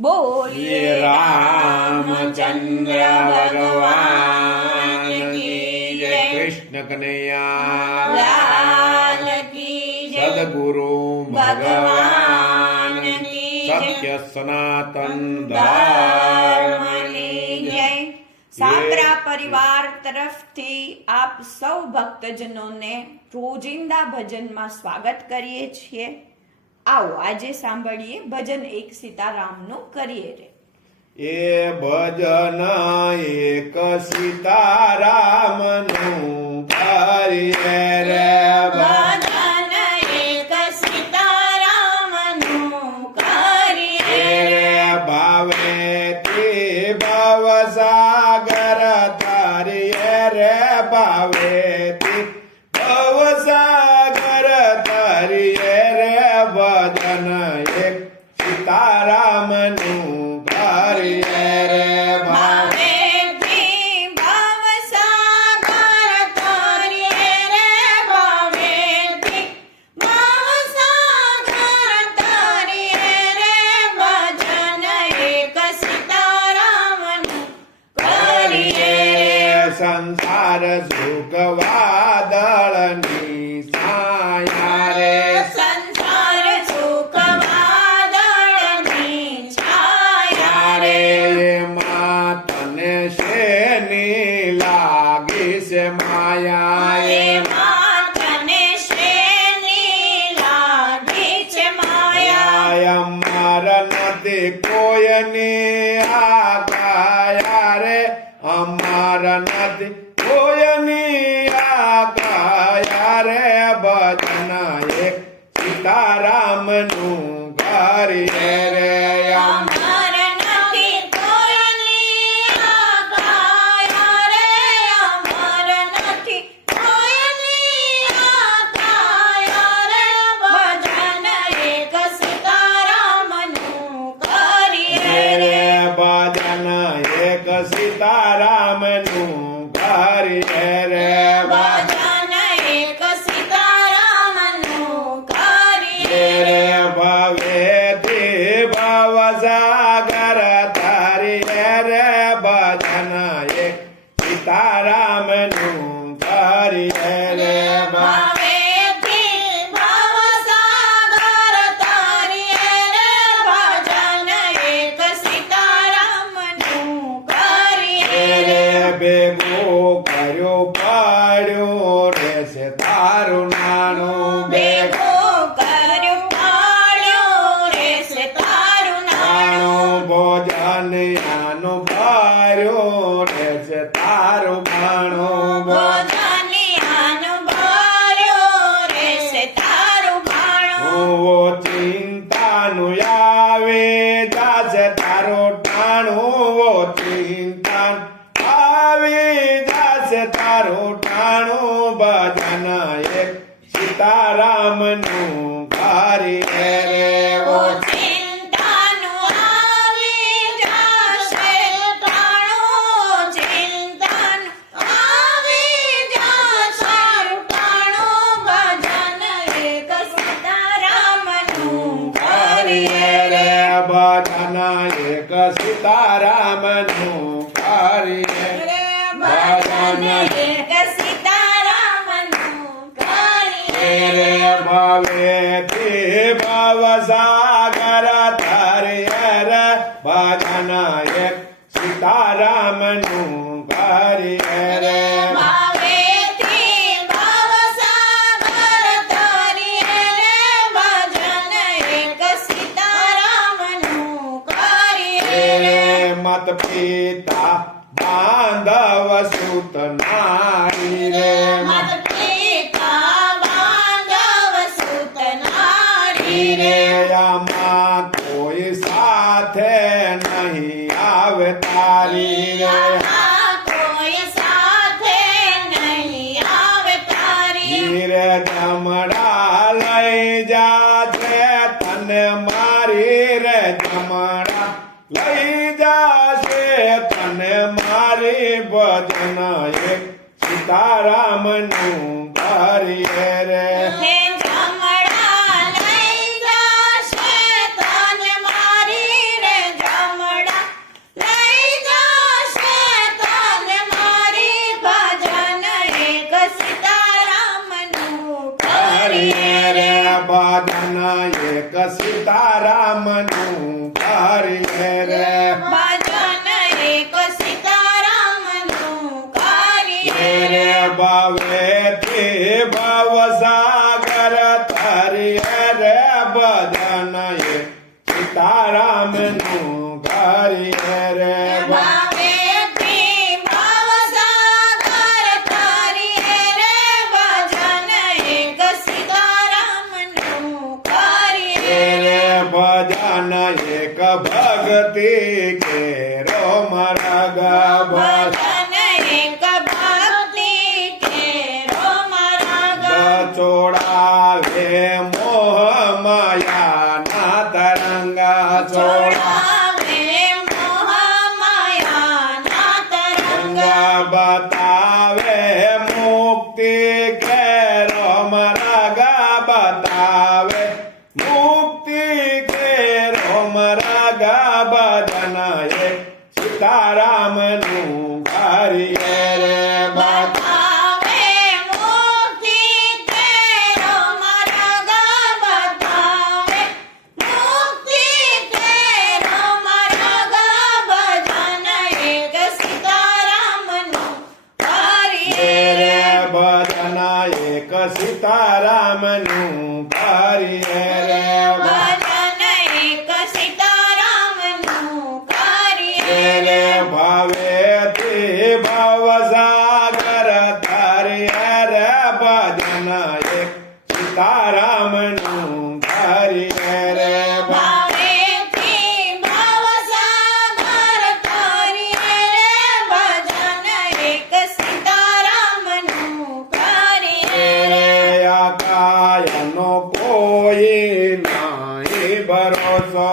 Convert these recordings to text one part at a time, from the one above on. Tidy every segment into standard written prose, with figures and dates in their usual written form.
બોલીએ રામચંદ્ર ભગવાન કી જય, કૃષ્ણ કનૈયા લાલ કી જય, સદગુરુ ભગવાન ભગવાનની જય, સત્ય સનાતન ધર્મની જય. સાંભરા પરિવાર તરફથી આપ સૌ ભક્તજનોને રોજિંદા ભજનમાં સ્વાગત કરીએ છીએ. આવો આજે સાંભળીએ ભજન એક સીતારામનું કરીએ રે. એ ભજન એક સીતારામનું કરીએ રે, ભજન એક સીતારામનું કરીએ રે ભાવે તે ભવસાગર તારીએ રે, ભાવે તે ભવસાગર તારીએ રે, ભજન એક સીતારામનું કરીએ રે, ભાવેથી ભવસાગર તરીએ રે, ભાવેથી ભવસાગર તરીએ રે, ભજન એક સીતારામનું કરીએ રે. સંસાર સુખ વાદળની છાયા રે, સંસાર સુખ વાદળની છાયા રે. માં તને શેની લાગી છે માયા, એમાં તને શેની લાગી છે માયા. અમાર નથી કોઈની આગાયા રે, અમાર નથી કોઈની આગાયા રે, ભજન એક સીતારામનું કરીએ રે. અમર નથી કોઈની આગાયા રે, અમર નથી કોઈની આગાયા રે, ભજન એક સીતારામનું કરીએ રે. ભજન એક સીતારામનું કરીએ રે, ભજન એક સીતારામનું કરીએ રે. ભવેથી ભવસાગર તારીએ રે, ભજન એક સીતારામનું કરીએ રે. ભાવેથી ભવસાગર તરીએ રે, ભજન એક સીતારામનું કરીએ રે. ભેગો કર્યો પાડ્યો રહેશે તારું નાણું, ભેગો કર્યું પાડ્યું રહેશે તારું નાણું. ભોજન આનું ભાર્યો રહેશે તારું ભાણું, ભોજનિયાનું ભર્યું રહેશે તારું ભાણું. ચિંતાનું આવે જાશે તારો ટાણું, ચિંતા આવે જાશે તારો ટાણું, ભજન એક સીતારામનું કરીએ રે. ઓ ચિંતાનું આવી જશે ટાણું, ચિંતાનું આવી જશે ટાણું, ભજન એક સીતારામનું કરીએ રે. ભજન એક સીતારામનું કરીએ રે. ભજન એક સીતારામનું કરીએ રે. ભવેથી ભવસાગર તારીએ રે, ભજન એક સીતારામનું કરીએ રે. ભાવેથી ભવસાગર તરીએ રે, ભજન એક સીતારામનું કરીએ રે. મત પિતા બાંધવ સુત નારી રે, મત પિતા બાંધવ સુત નારી રે. આમાં કોઈ સાથે નહીં આવે તારી રે, આમાં કોઈ સાથે નહીં આવે તારી. હીરે જમડા લઈ જાશે તને મારી રે, જમડા લઈ જાશે તને મારી, ભજન એક સીતારામનું કરીએ રે. હે જમણા લઈ જાશે તને મારી રે, સીતારામનું કરીએ રે ભાવેથી ભવસાગર તરીએ રે ભજન એક સીતારામનું કરીએ રે ભજન એક ભક્તિ કેરો મારા ભજન એક ભક્તિ કેરો મારા ચોડાવે મોહ માયાના તરંગા છોડાવે મોહ માયાના તરંગા બતાવે મુક્તિ કેરો મારા બતાવે મુક્તિ કેરો મારા ભજન એક સીતારામનું કરીએ રે બતાવે મુક્તિ કેરો માર્ગ બતાવે મુક્તિ કેરો માર્ગ ભજન એક સીતારામનું કરીએ રે ભજન એક સીતારામનું કરીએ રે ભજન એક સીતારામનું કરીએ રે ભાવેથી ભવસાગર તરીએ રે ભજન એક સીતારામનું કરીએ રે ભાવેથી ભવસાગર તરીએ રે ભજન એક સીતારામનું કરીએ રે કાયનો કોઈ નહીં ભરોસો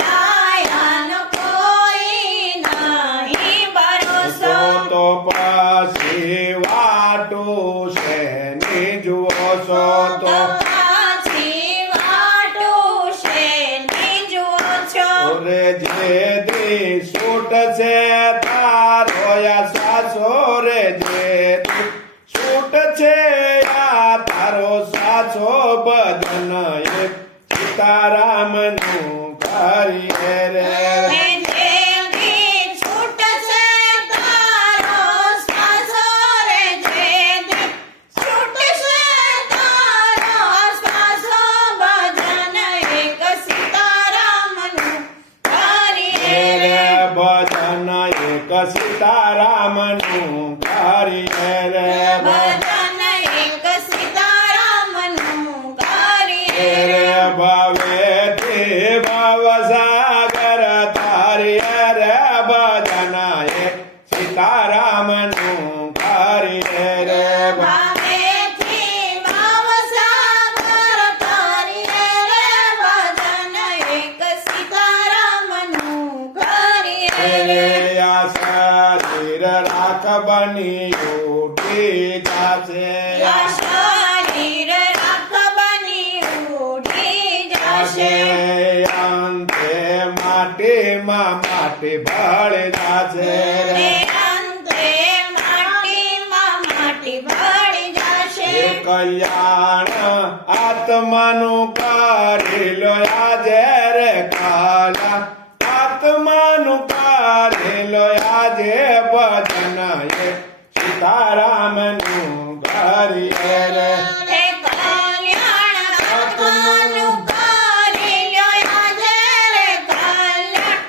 કાયાનો કોઈ નહીં ભરોસો તો પછી વાટું છે ની જુઓ છો તો પાછી વાટું શેની જુઓ છો રે જે દી છૂટ છે તારો યા સાચો રે જે દી છૂટ છે યા તારો સાચો ભજન એક સીતારામનું કરીએ રે હે જેદી છૂટશે તારો સાસો રે જેદી છૂટશે તારો સાસો ભજન એક સીતારામનું કરીએ રે ભજન એક સીતારામનું કરીએ રે ભજન એક સીતારામનું કરીએ રે ભાવેથી ભવસાગર તારીએ રે ભજન એક સીતારામનું કરીએ રે ભાવેથી ભવસાગર તરીએ રે ભજન એક સીતારામનું કરીએ રે આ શરીર રાખ બની ઉઠી જાશે આ શરીર રાખ બની ઉઠી જશે અંતે માટીમાં માટી ભળી જાશે તે અંતે માટીમાં માટી ભળી જશે કલ્યાણ આત્માનું કરી લો આજે રે કાલા આત્માનું કરી લો આજે ભજન એક સીતારામનું કરીએ રે તે કલ્યાણ આત્માનું કરી લ્યો આજે રે કલ્યાણ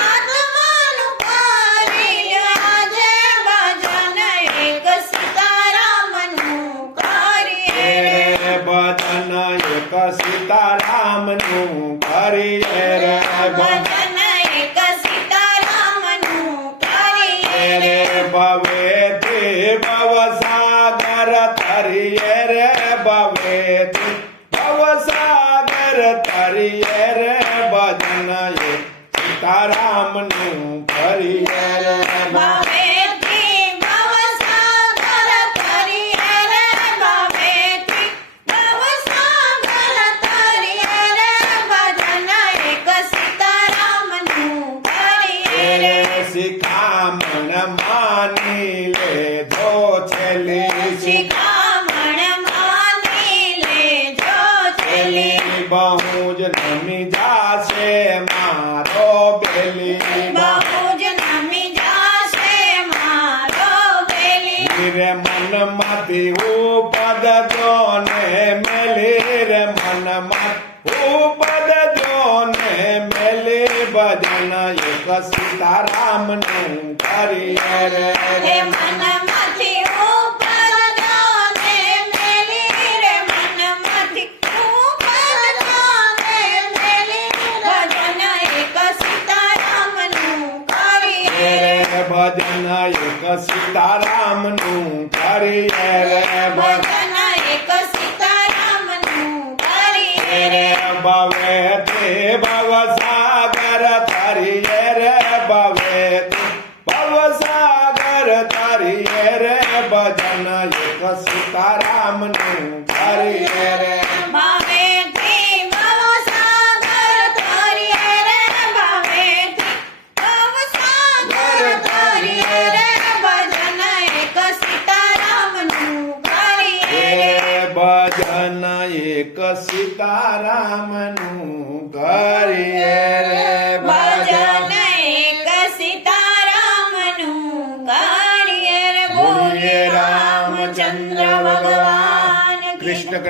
આત્માનું કરી લ્યો આજે ભજન એક સીતારામનું કરીએ રે ભજન એક સીતારામનું કરીએ રે ભજન એક સીતારામનું કરીએ રે ભવેથી ભવસાગર તરીએ રે ભવેથી ભવસાગર તરીએ રે ભજન એક સીતારામનું કરીએ રે ભાવેથી ભવસાગર તરીએ રે ભાવેથી ભવસાગર તરીએ રે ભજન એક સીતારામનું કરીએ રે શિખામણ માની લેજો છેલ્લી શિખામણ માની લેજો છેલ્લી બહુ જ નમી જાશે મારો બેલી બહુ જ નમી જાશે મારો બેલી રે મનમાંથી ઉપદ જોને મેલી રે મનમાં ઉપદ જોને મેલી ભજન એક સીતારામનું કરીએ હે રે મનમાંથી ઉપરને મેલી રે મનમાંથી ઉપરને મેલી ભજન એક સીતારામનું કરીએ રે ભજન એક સીતારામનું કરીએ રે ભજન એક સીતારામનું કરીએ રે ભવે તે ભવસાગર તરીએ રે ભવે તે ભવસાગર તરીએ રે ભજન એક સીતારામનું કરીએ રે ભાવેથી ભવસાગર તરીએ રે ભાવેથી ભવસાગર તરીએ રે ભજન એક સીતારામનું કરીએ રે ભજન એક સીતારામનું કરીએ રે